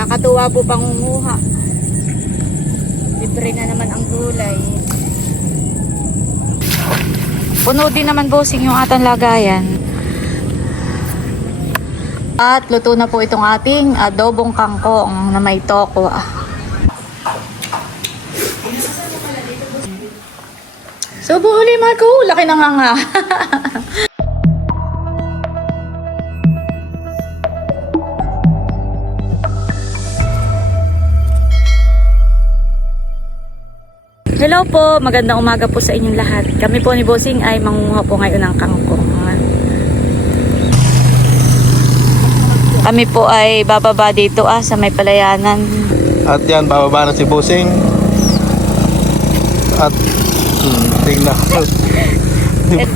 Nakakatuwa po pangunguha. Libre na naman ang gulay. Puno din naman bossing yung atang lagayan. At luto na po itong ating adobong kangkong na may tokwa. Subo uli Marco, laki na nga. Hello po, magandang umaga po sa inyong lahat. Kami po ni Bossing ay mangunguha po ngayon ng kangkong. Kami po ay bababa dito sa may palayanan. At yan, bababa na si Bossing. At tingnan.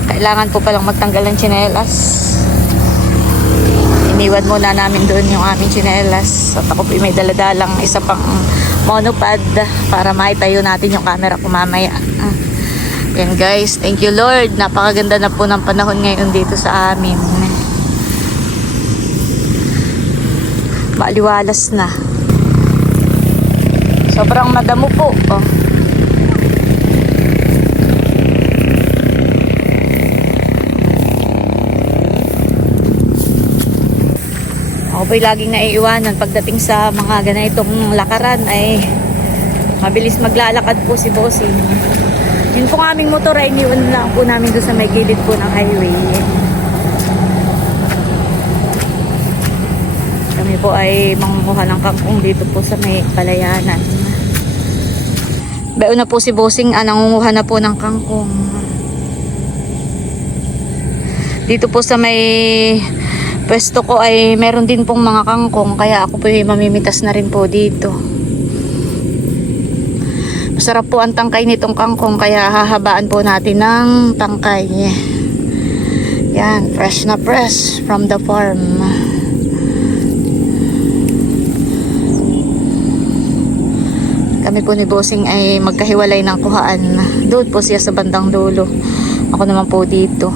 Kailangan po palang magtanggal ng tsinelas. Iniwan muna namin doon yung aming tsinelas. At ako po may daladalang isa pang monopod para maitayo natin yung camera ko mamaya. Yan guys, thank you Lord. Napakaganda na po ng panahon ngayon dito sa amin. Maaliwalas na. Sobrang madamo po. Ako po'y laging naiiwanan pagdating sa mga ganitong lakaran ay mabilis maglalakad po si Bossing. Yun pong aming motor ay iniwan lang po namin doon sa may gilid po ng highway. Kami po ay mangunguha ng kangkong dito po sa may palayanan. Bayo na po si Bossing, nangunguha na po ng kangkong. Dito po sa may pwesto ko ay meron din pong mga kangkong, kaya ako po ay mamimitas na rin po dito. Masarap po ang tangkay nitong kangkong, kaya hahabaan po natin ng tangkay. Yan, fresh na fresh from the farm. Kami po ni Bossing ay magkahiwalay ng kuhaan. Doon po siya sa bandang dulo. Ako naman po dito.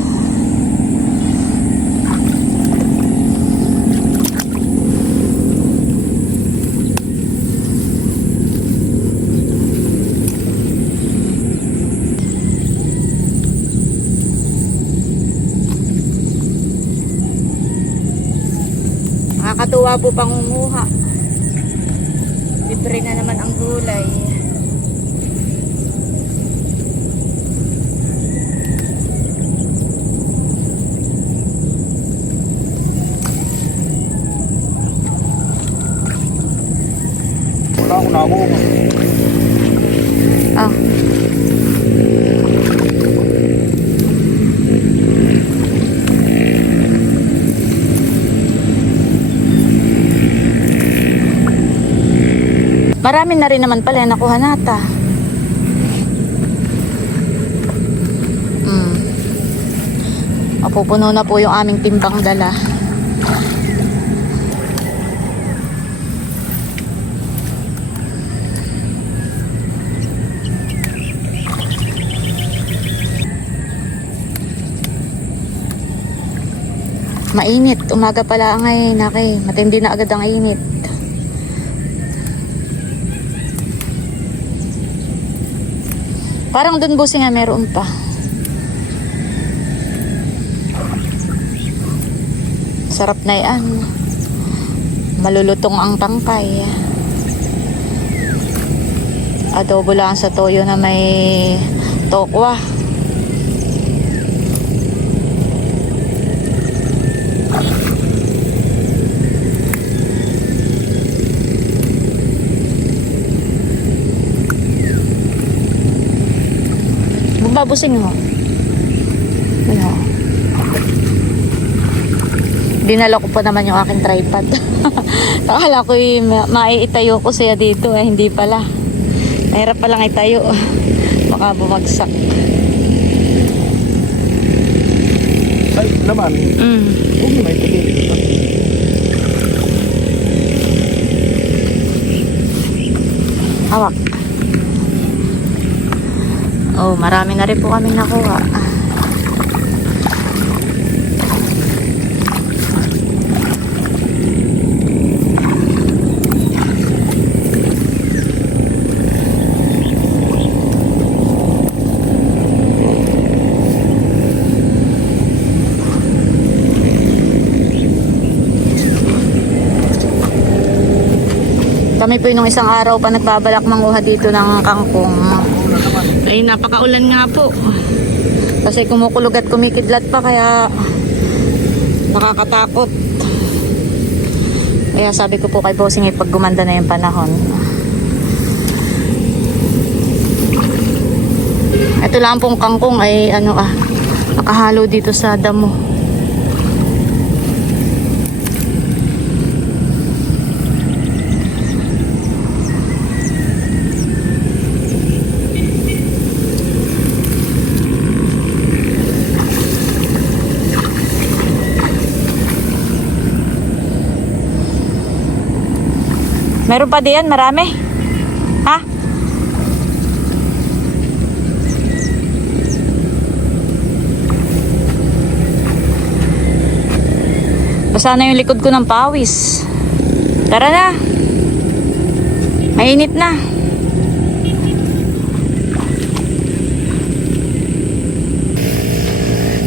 Nakakatuwa po pangunguha. Libre na naman ang gulay. Wala akong nakuha. Marami na rin naman pala yung nakuha nata. Mapupuno na po yung aming timbang dala. Mainit. Umaga pala ngayon. Matindi na agad ang init. Parang dun Bossing nga meron pa. Sarap na yan. Malulutong ang tangkay. Adobo lang sa toyo na may tokwa. Babusing mo. Ano? Dinala ko pa naman yung aking tripod. Akala ko maiitayo ko siya dito hindi pala. Mahirap palang itayo. Baka bumagsak. Ay, naman. Huwag mo na itayo. Hawak. Oh, marami na rin po kami nakuha. Kami po yung nung isang araw pa nagbabalak manguha dito ng kangkong. Ay, napakaulan nga po. Kasi kumukulog at kumikidlat pa kaya nakakatakot. Kaya sabi ko po kay Bossing ay pag gumanda na yung panahon. Ito lang pong kangkong ay nakahalo dito sa damo. Meron pa diyan, marami. Ha? Basa na yung likod ko ng pawis. Tara na. Mainit na.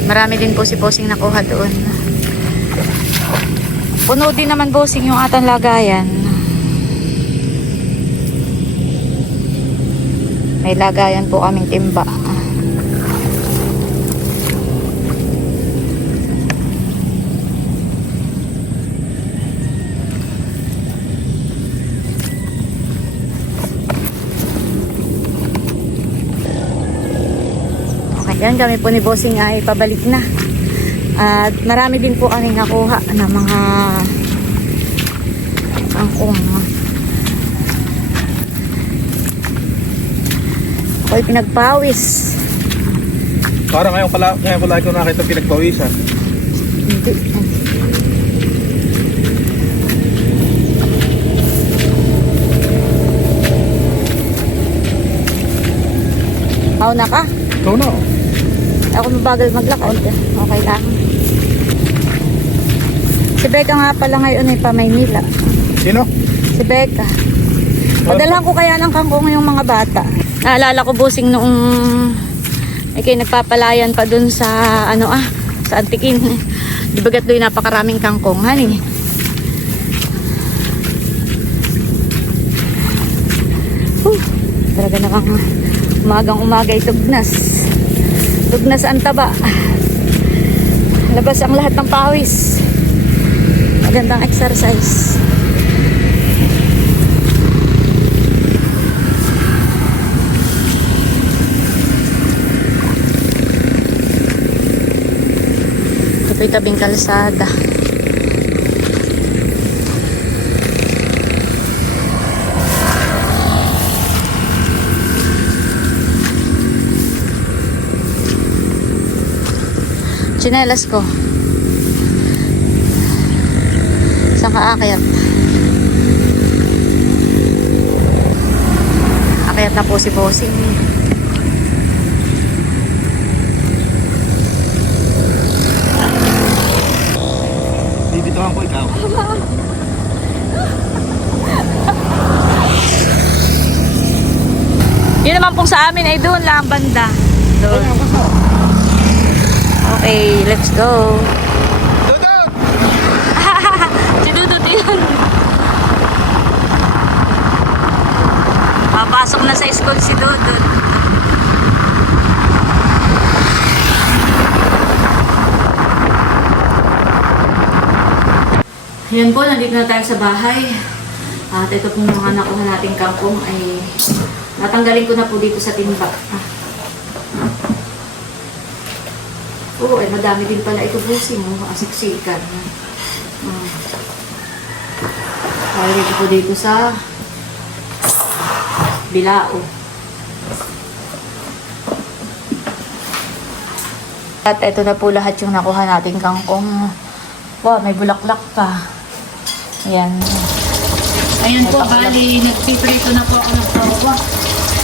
Marami din po si Bossing nakuha doon. Puno din naman Bossing yung atang lagayan. May lagayan po kaming timba. Okay, yan kami po ni Bossing ay pabalik na. At marami din po kaming nakuha ng mga kangkong. Ako'y pinagpawis. Parang ngayon ko lagi ko nakita pinagpawisan. Hindi. Mauna ka? Ikaw na. Ako mabagal maglakad. Okay lang. Si Becca nga pala ngayon ay pa Maynila. Sino? Si Becca. Padalhan ko kaya ng kangkong yung mga bata. Naalala ko Bossing noong kayo nagpapalayan pa dun sa sa Antikin. Di bagat do'y napakaraming kangkong, honey. Talaga namang umagang-umagay tugnas. Tugnas ang taba. Labas ang lahat ng pawis. Magandang exercise. Ito'y tabing kalsada. Tsinelas ko. Saan ka aakyat? Akyat na po si Bossing. Bibitahan ko ikaw. Yun naman pong sa amin ay doon lang banda. Doon. Okay, let's go. Dudut! Si Dudut yun. Papasok na sa school si Dudut. Ayan po, nandito na tayo sa bahay. At ito pong mga nakuha nating kangkong ay natanggalin ko na po dito sa timba. Oo, ay madami din pala ito Bossing, asiksikan. Kaya dito po dito sa Bilao. At ito na po lahat yung nakuha nating kangkong. Wow, may bulaklak pa. Ayan. Ayun po, bali, nagpiprito na po ako ng pawa.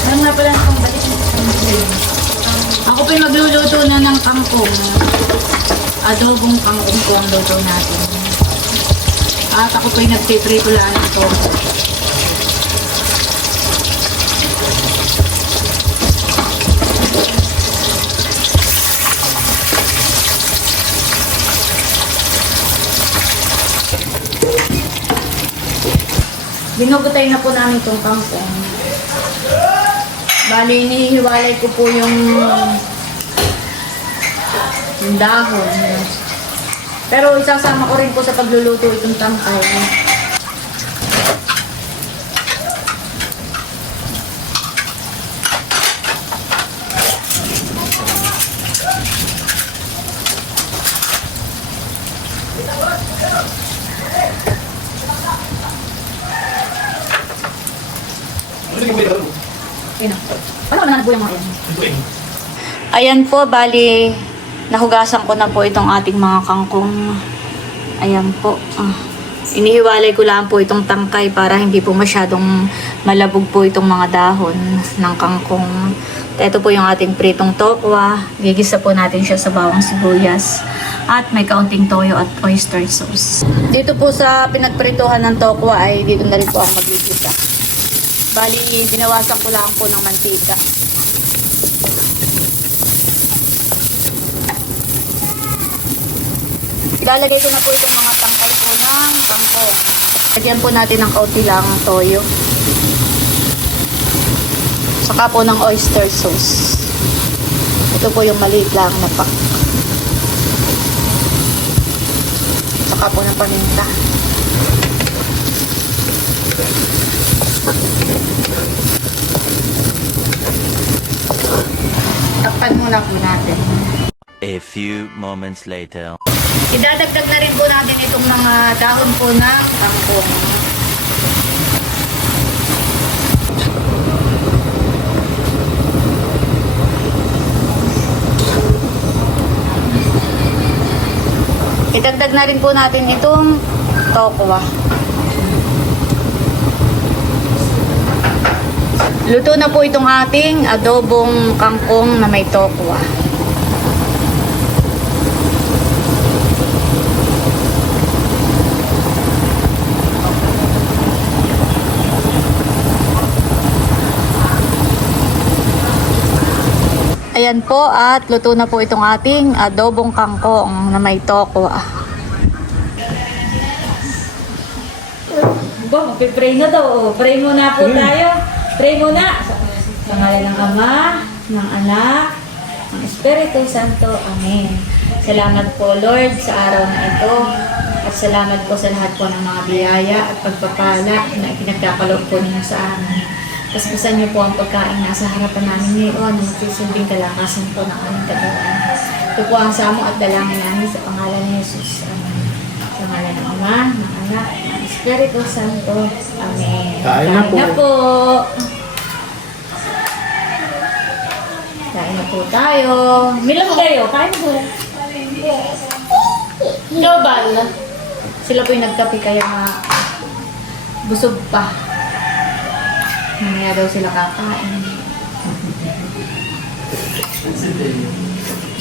Ano nga pala ng balik? Ako po yung magluluto na ng kangkong. Adobong kangkong po ang luto natin. At ako po yung nagpiprito lang ito. Binugutay na po namin itong kangkong. Bali, inihiwalay ko po yung dahon. Pero isasama ko rin po sa pagluluto itong tangkay. Ano na po yung mga yan? Ayan po, bali, nahugasan ko na po itong ating mga kangkong. Ayan po. Inihiwalay ko lang po itong tangkay para hindi po masyadong malabog po itong mga dahon ng kangkong. Ito po yung ating pritong tokwa. Gigisa po natin siya sa bawang sibuyas. At may kaunting toyo at oyster sauce. Dito po sa pinagprituhan ng tokwa ay dito na rin po ako magigisa. Bali, binawasan ko lang po ng mantika. Ilalagay ko na po itong mga tangkay po ng kangkong. Lagyan po natin ng kaunti lang toyo. Saka po ng oyster sauce. Ito po yung maliit lang na pack. Saka po ng paminta. Takpan muna po natin. A few moments later. Idadagdag na rin po natin itong mga dahon po ng kangkong. Idagdag na rin po natin itong tokwa. Luto na po itong ating adobong kangkong na may tokwa. Ayan po, at luto na po itong ating adobong kangkong na may tokwa. Ba, magpipray na daw. Pray muna po tayo. Pray muna. Sa ngalan ng Ama, ng Anak, ng Espiritu Santo. Amen. Salamat po, Lord, sa araw na ito. At salamat po sa lahat po ng mga biyaya at pagpapala na pinagkakaloob po ninyo sa amin. Paspasan niyo po ang pagkain na sa harapan namin ngayon na magsisilbing kalakasan po ng aming katawan. Ito po ang samo at dalangin namin sa pangalan ni Jesus. Amen. Sa pangalan ng Ama, ng Anak, ng Espiritu Santo. Amen. Kain na po. Kain na po tayo. Milang kayo. Kain na po. Global. Sila po yung nagkape kaya busog pa. Mamaya daw sila kakain.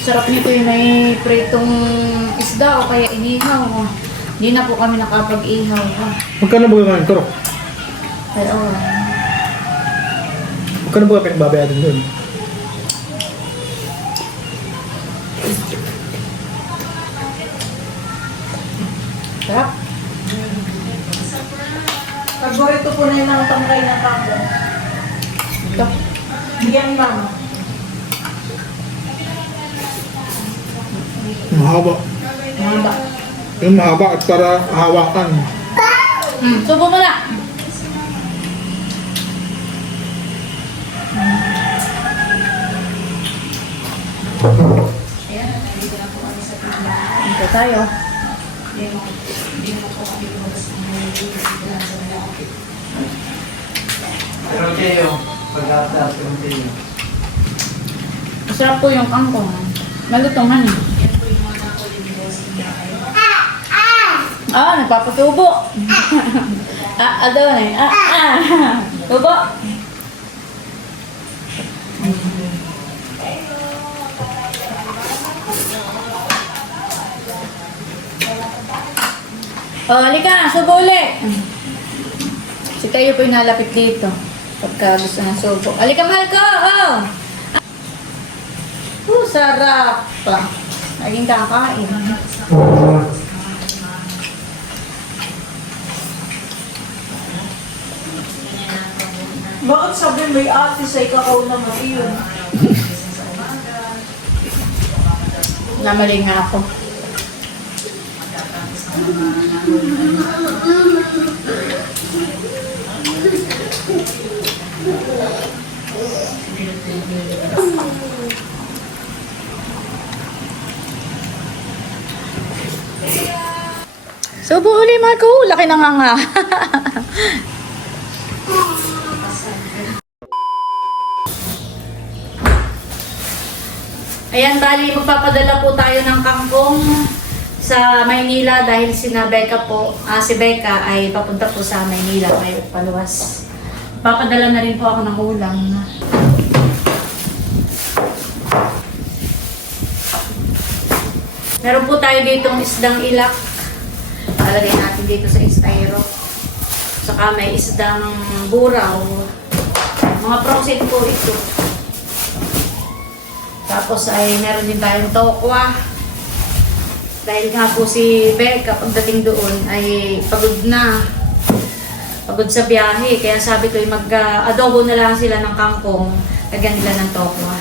Sarap nito yung may pritong isda o kaya inihaw. Hindi na po kami nakapag-ihaw. Magkano ba yung ito? Pero, Magkano ba pinagbabayadin doon? sarap. Paborito po na yung mga tangkay ng kangkong. Ito. Bigyan mama. Mahaba. Mahaba. Yung mahaba at para hawakan. Subo mo na. Ito tayo. Pero kayo, pag-atas, kayo. Masarap po yung kangkong. Malutongan eh. Nagpapatubo. Daw na eh. Tubo. Halika, subo ulit. Si kayo po yung nalapit dito. Pagka gusto ng subo. Halika, mahal ko! Sarap pa. Naging kakain. Bakit sabi may ate sa ikaw naman iyon? Namali nga ako. Subo uli, Marco. Laki na nga. Ayan, bali, magpapadala po tayo ng kangkong sa Maynila dahil si Becca ay papunta po sa Maynila, may paluwas. Papadala na rin po ako ng ulam. Meron po tayo ditong isdang ilak. Lalagay natin dito sa styro. Saka may isdang buraw. Mga frozen po ito. Tapos ay meron din tayong tokwa. Dahil nga po si Becca pagdating doon ay pagod na. Pagod sa biyahe. Kaya sabi ko mag-adobo na lang sila ng kangkong. Lagyan nila ng tokwa.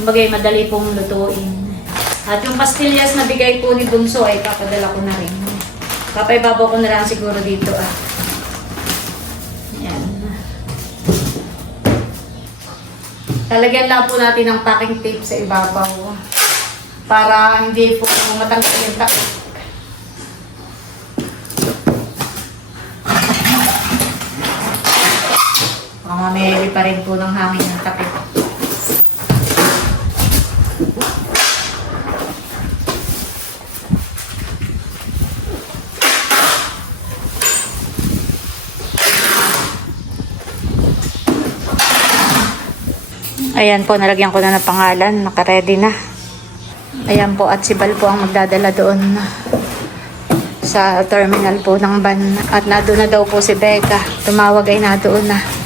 Kumbaga madali pong lutuin. At yung pastillas na bigay po ni Bunso ay papadala ko na rin. Papaibabaw ko na lang siguro dito Ayan. Talagyan lang po natin ng packing tape sa ibabaw. Para hindi po matanggal yung takip. Mamamili pa rin po ng hangin ng takip. Ayan po, nalagyan ko na ng pangalan. Naka-ready na. Ayan po, at si Bal po ang magdadala doon sa terminal po ng van. At nado na daw po si Becca. Tumawag ay na doon na.